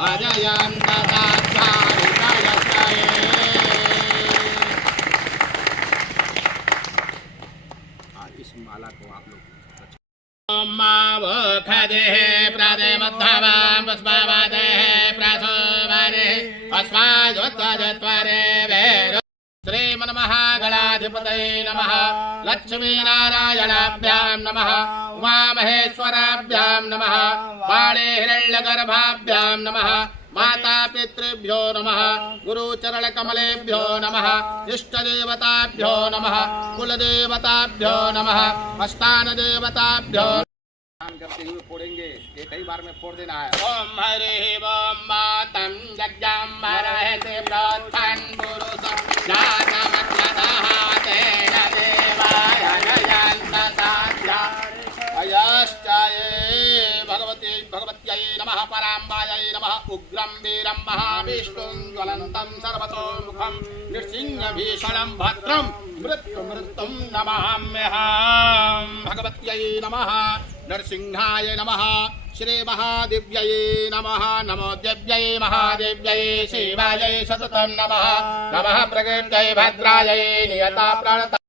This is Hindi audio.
अजयन्त इस माला को आप लोग खदेः प्रदेमद्धवां पुष्पवदेः प्रसोवरे अस्माद्वत्वरे वेरो श्रीमन्महागणाधिपतये नमः लक्ष्मीनारायणाभ्यां नमः उमामहेश्वराभ्यां नमः वाणी हिरण्यगर्भाभ्यां नमः माता पितृभ्यो नमः गुरुचरणकमलेभ्यो नमः इष्टदेवताभ्यो नमः कुलदेवताभ्यो नमः स्थानदेवताभ्यो करते हुए फोड़ेंगे। एक ही बार में फोड़ देना है। ओम हरि ओम मातम जगदम्बरहते प्रथन पुरुषं जातमज्ञदाहाते देवाय नयन्त साध्या अयश्चाये भगवत्यै नमः पराम्बायै नमः उग्रं वीरं महाविष्णुं ज्वलन्तं सर्वतोमुखं नृसिंहभीषणं भद्रं मृत्युं नमाम्यहं भगवत्यै नमः नरसिंहाय नमः श्री महादेव्यै नमः नमो देव्यै महादेव्यै शिवायै सततं नमः नमः प्रकृत्यै भद्रायै नियता प्रणता